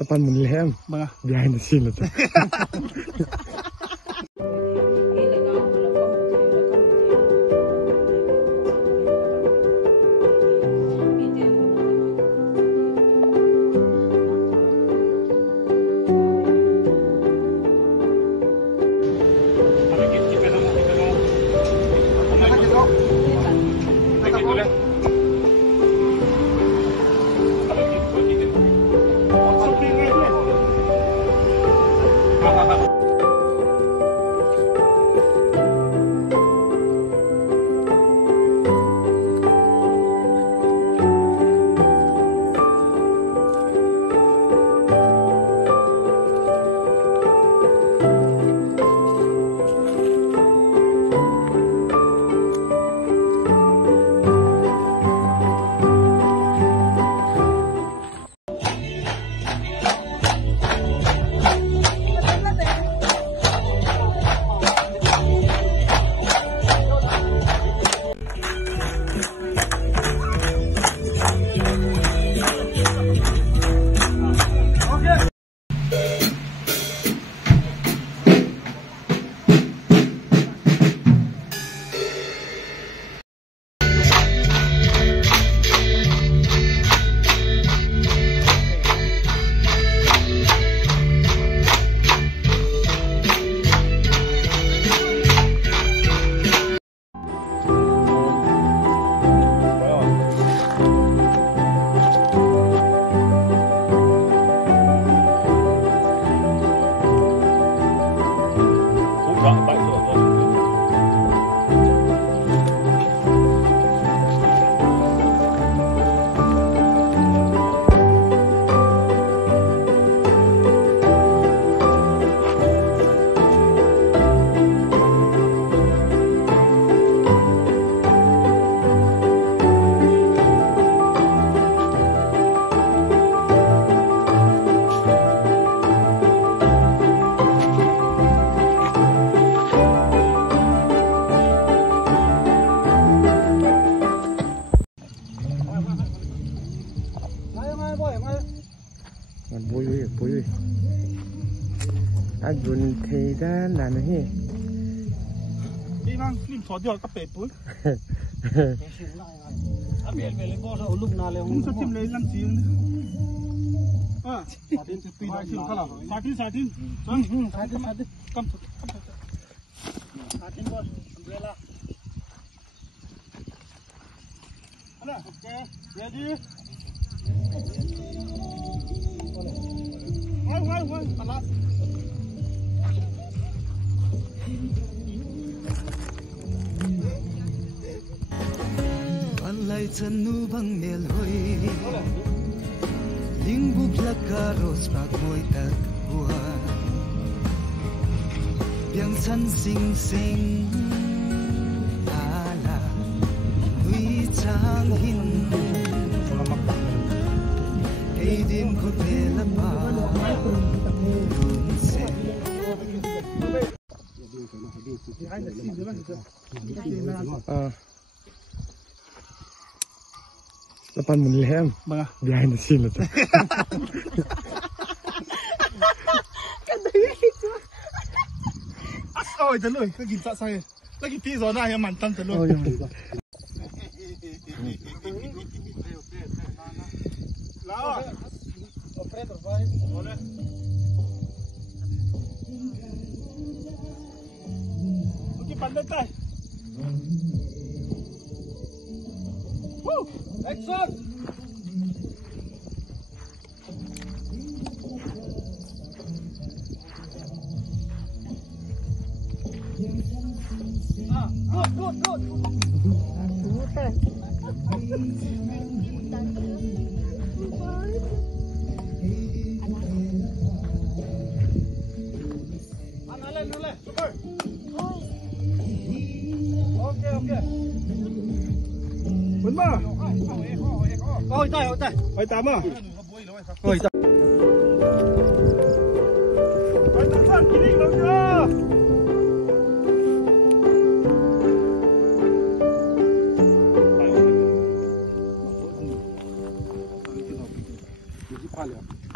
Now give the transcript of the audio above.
Lepas mulai behind the scene lah. Bôi anh buồn thì đã là nó hi đi mang phim xóa掉các bể bún à bể bể lấy bao giờ lúc nào lấy không sao lấy làm gì à satin thì tùy phim khá là satin cầm satin bos umbrella ana okay ready Why, palas. Alay chanu bang mel hoi, ling buk laka ros pak moi tak hua, yang san sing sing, ala, nui chang hin. Din ko tela pa lepas mulai behind the scene lah. Oh, terlalu. Lagi tak saya. Lagi tiga zona yang mantan terlalu. Lawa. Operator vai. Olha. O que pandai tai? Action. Good. Okay. Bên mà. Ôi tay. Ôi tắm à. Ôi tắm. Ôi tắm sang kín đi đâu chưa? फाल्या